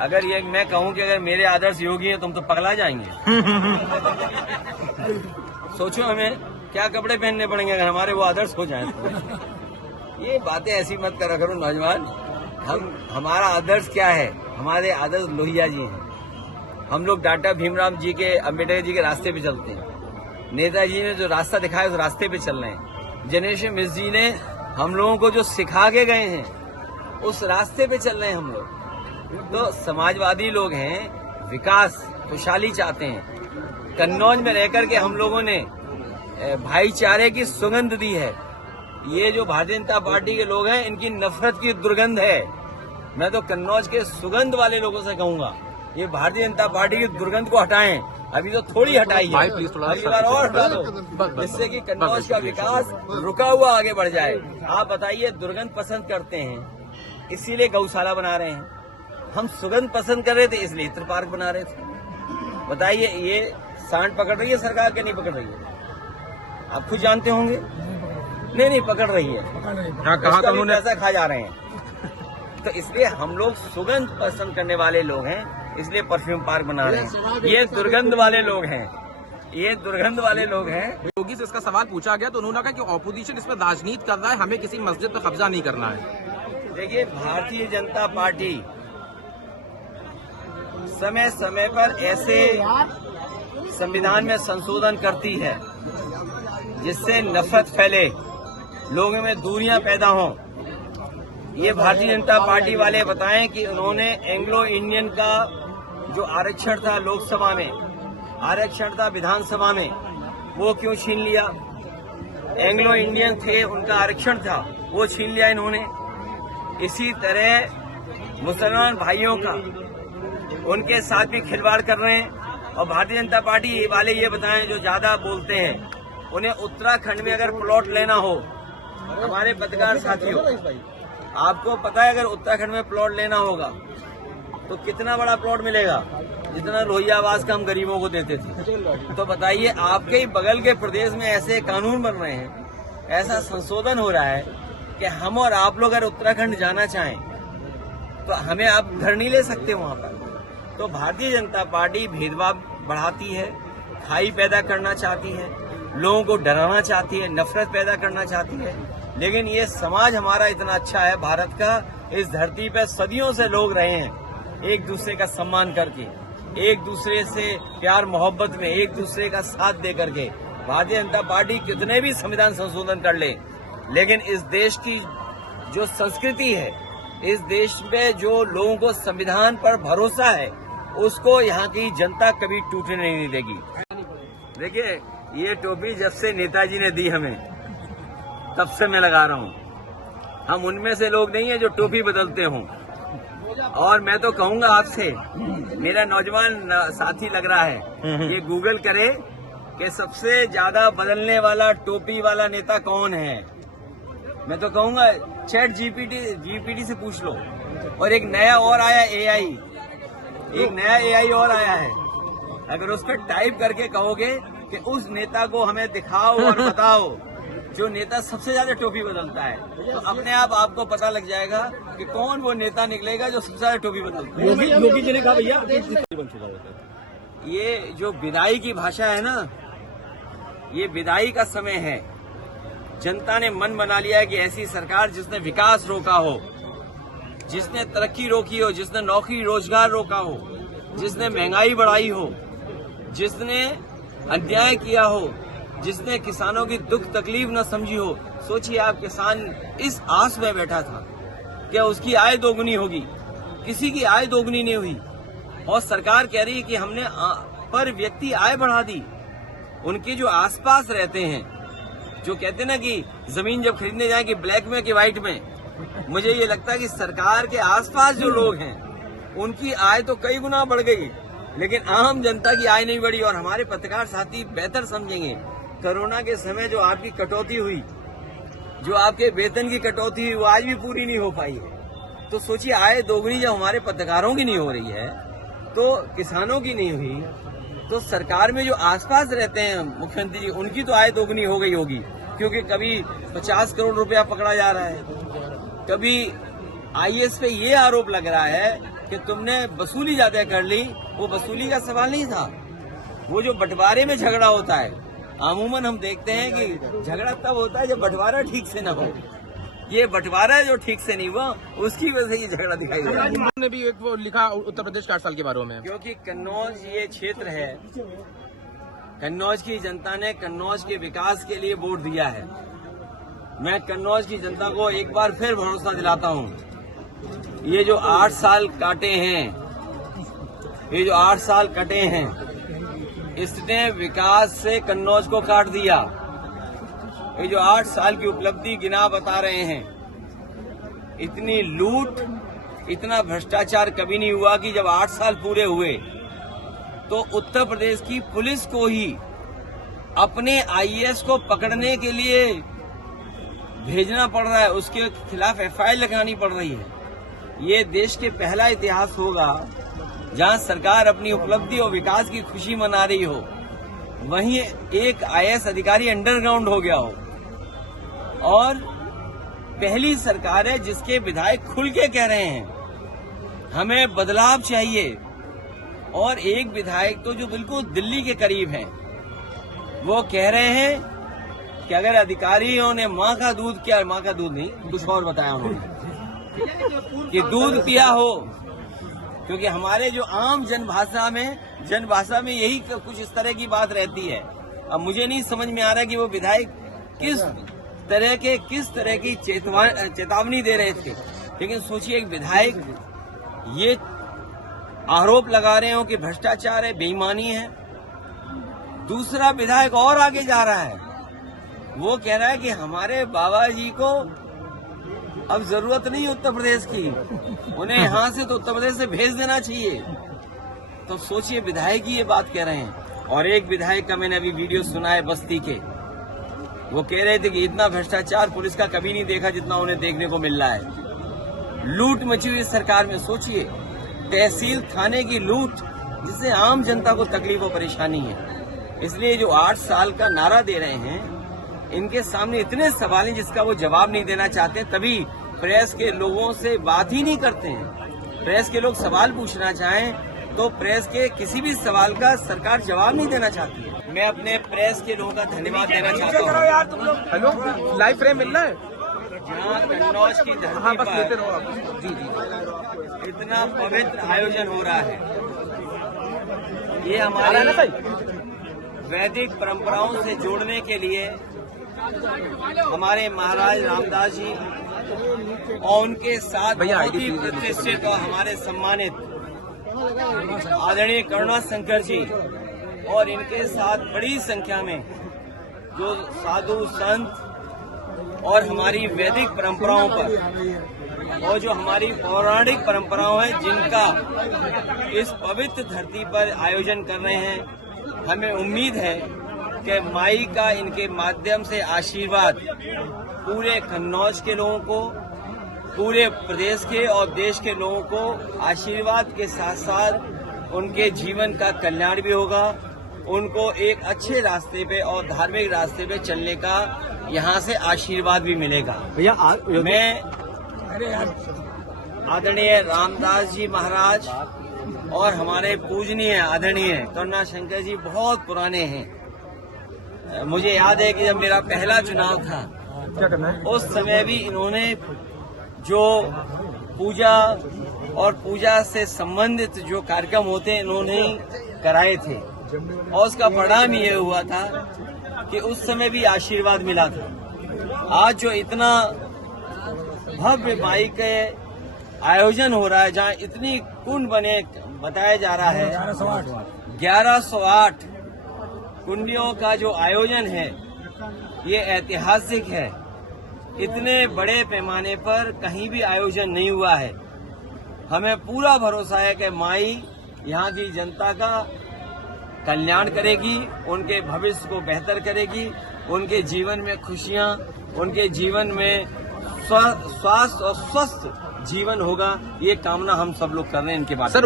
अगर ये मैं कहूं कि अगर मेरे आदर्श योगी हैं तुम तो पगला जाएंगे। सोचो हमें क्या कपड़े पहनने पड़ेंगे अगर हमारे वो आदर्श हो जाएं तो। ये बातें ऐसी मत करा करो नौजवान। हमारा आदर्श क्या है? हमारे आदर्श लोहिया जी हैं। हम लोग डॉक्टर भीमराव जी के, अम्बेडकर जी के रास्ते पे चलते हैं। नेताजी ने जो रास्ता दिखाया उस रास्ते पे चल रहे हैं। जनेश मिश्र जी ने हम लोगों को जो सिखा के गए हैं उस रास्ते पे चल रहे हैं हम लोग। तो समाजवादी लोग हैं, विकास खुशहाली चाहते हैं। कन्नौज में रहकर के हम लोगों ने भाईचारे की सुगंध दी है। ये जो भारतीय जनता पार्टी के लोग हैं इनकी नफरत की दुर्गंध है। मैं तो कन्नौज के सुगंध वाले लोगों से कहूंगा ये भारतीय जनता पार्टी की दुर्गंध को हटाएं। अभी तो थोड़ी हटाई है, अगली बार और हटा दो, जिससे कि कन्नौज का विकास रुका हुआ आगे बढ़ जाए। आप बताइए, दुर्गंध पसंद करते हैं इसीलिए गौशाला बना रहे हैं, हम सुगंध पसंद कर रहे थे इसलिए इत्र पार्क बना रहे थे। बताइए ये सांड पकड़ रही है सरकार के नहीं पकड़ रही है? आप खुद जानते होंगे। नहीं पकड़ रही है, कहा उन्होंने पैसा खा जा रहे हैं। तो इसलिए हम लोग सुगंध पसंद करने वाले लोग हैं, इसलिए परफ्यूम पार्क बना रहे हैं। ये दुर्गंध वाले लोग हैं, ये दुर्गंध वाले लोग हैं। योगी से इसका सवाल पूछा गया तो उन्होंने कहा कि ऑपोजिशन इसमें राजनीति कर रहा है, हमें किसी मस्जिद पर कब्जा नहीं करना है। देखिए, भारतीय जनता पार्टी समय समय पर ऐसे संविधान में संशोधन करती है जिससे नफरत फैले, लोगों में दूरियां पैदा हों। ये भारतीय जनता पार्टी वाले बताएं कि उन्होंने एंग्लो इंडियन का जो आरक्षण था लोकसभा में, आरक्षण था विधानसभा में, वो क्यों छीन लिया? एंग्लो इंडियन थे, उनका आरक्षण था, वो छीन लिया इन्होंने। इसी तरह मुसलमान भाइयों का उनके साथ भी खिलवाड़ कर रहे हैं। और भारतीय जनता पार्टी वाले ये बताएं जो ज्यादा बोलते हैं, उन्हें उत्तराखंड में अगर प्लॉट लेना हो, हमारे पत्रकार साथियों आपको पता है अगर उत्तराखंड में प्लॉट लेना होगा तो कितना बड़ा प्लॉट मिलेगा? जितना लोहिया आवास का हम गरीबों को देते थे। तो बताइए, आपके ही बगल के प्रदेश में ऐसे कानून बन रहे हैं, ऐसा संशोधन हो रहा है कि हम और आप लोग अगर उत्तराखंड जाना चाहें तो हमें आप घर नहीं ले सकते वहां पर। तो भारतीय जनता पार्टी भेदभाव बढ़ाती है, खाई पैदा करना चाहती है, लोगों को डराना चाहती है, नफरत पैदा करना चाहती है। लेकिन ये समाज हमारा इतना अच्छा है भारत का, इस धरती पे सदियों से लोग रहे हैं एक दूसरे का सम्मान करके, एक दूसरे से प्यार मोहब्बत में, एक दूसरे का साथ दे करके। भारतीय जनता पार्टी कितने भी संविधान संशोधन कर ले, लेकिन इस देश की जो संस्कृति है, इस देश में जो लोगों को संविधान पर भरोसा है, उसको यहाँ की जनता कभी टूटने नहीं देगी। देखिए, ये टोपी जब से नेताजी ने दी हमें तब से मैं लगा रहा हूँ। हम उनमें से लोग नहीं है जो टोपी बदलते हों। और मैं तो कहूँगा आपसे, मेरा नौजवान साथी लग रहा है, ये गूगल करे कि सबसे ज्यादा बदलने वाला टोपी वाला नेता कौन है। मैं तो कहूँगा चैट जीपीटी से पूछ लो। और एक नया और आया एआई, एक नया एआई और आया है। अगर उस पर टाइप करके कहोगे कि उस नेता को हमें दिखाओ और बताओ जो नेता सबसे ज्यादा टोपी बदलता है, तो अपने आप आपको पता लग जाएगा कि कौन वो नेता निकलेगा जो सबसे ज्यादा टोपी बदलता है। योगी जी ने कहा भैया बन चुका है। ये जो विदाई की भाषा है ना, ये विदाई का समय है। जनता ने मन बना लिया है कि ऐसी सरकार जिसने विकास रोका हो, जिसने तरक्की रोकी हो, जिसने नौकरी रोजगार रोका हो, जिसने महंगाई बढ़ाई हो, जिसने अन्याय किया हो, जिसने किसानों की दुख तकलीफ न समझी हो। सोचिए, आप किसान इस आस में बैठा था कि उसकी आय दोगुनी होगी, किसी की आय दोगुनी नहीं हुई। और सरकार कह रही है कि हमने पर व्यक्ति आय बढ़ा दी। उनके जो आसपास रहते हैं, जो कहते हैं ना कि जमीन जब खरीदने जाए कि ब्लैक में कि व्हाइट में, मुझे ये लगता है कि सरकार के आसपास जो लोग हैं उनकी आय तो कई गुना बढ़ गई, लेकिन आम जनता की आय नहीं बढ़ी। और हमारे पत्रकार साथी बेहतर समझेंगे, कोरोना के समय जो आपकी कटौती हुई, जो आपके वेतन की कटौती हुई, वो आज भी पूरी नहीं हो पाई है। तो सोचिए, आय दोगुनी जब हमारे पत्रकारों की नहीं हो रही है, तो किसानों की नहीं हुई, तो सरकार में जो आसपास रहते हैं मुख्यमंत्री जी, उनकी तो आय दोगुनी हो गई होगी। क्योंकि कभी 50 करोड़ रुपया पकड़ा जा रहा है, कभी आईएएस पे ये आरोप लग रहा है कि कि तुमने वसूली ज्यादा कर ली, वो वसूली का सवाल नहीं था। वो जो बंटवारे में झगड़ा होता है, अमूमन हम देखते हैं कि झगड़ा तब होता है जब बंटवारा ठीक से न हो। ये बंटवारा जो ठीक से नहीं हुआ, उसकी वजह से ये झगड़ा दिखाई दे रहा है। उन्होंने भी एक वो लिखा उत्तर प्रदेश के 8 साल के बारे में, क्योंकि कन्नौज ये क्षेत्र है, कन्नौज की जनता ने कन्नौज के विकास के लिए वोट दिया है। मैं कन्नौज की जनता को एक बार फिर भरोसा दिलाता हूं, ये जो 8 साल काटे हैं, ये जो 8 साल कटे हैं, इसने विकास से कन्नौज को काट दिया। ये जो 8 साल की उपलब्धि गिना बता रहे हैं, इतनी लूट, इतना भ्रष्टाचार कभी नहीं हुआ कि जब 8 साल पूरे हुए तो उत्तर प्रदेश की पुलिस को ही अपने आईएएस को पकड़ने के लिए भेजना पड़ रहा है, उसके खिलाफ एफआईआर लगानी पड़ रही है। ये देश के पहला इतिहास होगा जहां सरकार अपनी उपलब्धि और विकास की खुशी मना रही हो, वहीं एक आईएएस अधिकारी अंडरग्राउंड हो गया हो। और पहली सरकार है जिसके विधायक खुल के कह रहे हैं हमें बदलाव चाहिए, और एक विधायक तो जो बिल्कुल दिल्ली के करीब हैं, वो कह रहे हैं कि अगर अधिकारियों ने माँ का दूध नहीं, कुछ और बताया उन्होंने कि दूध पिया हो, क्योंकि हमारे जो आम जनभाषा में यही कुछ इस तरह की बात रहती है। अब मुझे नहीं समझ में आ रहा कि वो विधायक किस तरह की चेतावनी दे रहे थे। लेकिन सोचिए, एक विधायक ये आरोप लगा रहे हो कि भ्रष्टाचार है, बेईमानी है। दूसरा विधायक और आगे जा रहा है, वो कह रहा है कि हमारे बाबा जी को अब जरूरत नहीं उत्तर प्रदेश की, उन्हें यहाँ से तो उत्तर प्रदेश से भेज देना चाहिए। तो सोचिए, विधायक ही ये बात कह रहे हैं। और एक विधायक का मैंने अभी वीडियो सुना है बस्ती के, वो कह रहे थे कि इतना भ्रष्टाचार पुलिस का कभी नहीं देखा जितना उन्हें देखने को मिल रहा है। लूट मची हुई सरकार में, सोचिए, तहसील थाने की लूट, जिससे आम जनता को तकलीफ और परेशानी है। इसलिए जो 8 साल का नारा दे रहे हैं, इनके सामने इतने सवाल हैं जिसका वो जवाब नहीं देना चाहते, तभी प्रेस के लोगों से बात ही नहीं करते हैं। प्रेस के लोग सवाल पूछना चाहें तो प्रेस के किसी भी सवाल का सरकार जवाब नहीं देना चाहती है। मैं अपने प्रेस के लोगों का धन्यवाद देना चाहता हूँ। हेलो, लाइव फ्रेम मिल रहा है, जहाँ कन्नौज की धरती पर जी इतना पवित्र आयोजन हो रहा है, ये हमारे वैदिक परंपराओं से जोड़ने के लिए हमारे महाराज रामदास जी और उनके साथ बहुत ही प्रतिष्ठित और हमारे सम्मानित आदरणीय करुणा शंकर जी, और इनके साथ बड़ी संख्या में जो साधु संत और हमारी वैदिक परंपराओं पर और जो हमारी पौराणिक परंपराओं हैं, जिनका इस पवित्र धरती पर आयोजन कर रहे हैं, हमें उम्मीद है कि माई का इनके माध्यम से आशीर्वाद पूरे कन्नौज के लोगों को, पूरे प्रदेश के और देश के लोगों को आशीर्वाद के साथ साथ उनके जीवन का कल्याण भी होगा, उनको एक अच्छे रास्ते पे और धार्मिक रास्ते पे चलने का यहाँ से आशीर्वाद भी मिलेगा। भैया मैं आदरणीय रामदास जी महाराज और हमारे पूजनीय आदरणीय करुणा शंकर जी बहुत पुराने हैं। मुझे याद है कि जब मेरा पहला चुनाव था, उस समय भी इन्होंने जो पूजा और पूजा से संबंधित जो कार्यक्रम होते हैं, इन्होंने कराए थे, और उसका परिणाम ये हुआ था कि उस समय भी आशीर्वाद मिला था। आज जो इतना भव्य माई के आयोजन हो रहा है, जहाँ इतनी कुंड बने बताया जा रहा है, 1108 कुंडियों का जो आयोजन है, ये ऐतिहासिक है। इतने बड़े पैमाने पर कहीं भी आयोजन नहीं हुआ है। हमें पूरा भरोसा है कि माई यहाँ की जनता का कल्याण करेगी, उनके भविष्य को बेहतर करेगी, उनके जीवन में खुशियाँ, उनके जीवन में स्वास्थ्य और स्वस्थ जीवन होगा, ये कामना हम सब लोग कर रहे हैं इनके बाद। सर,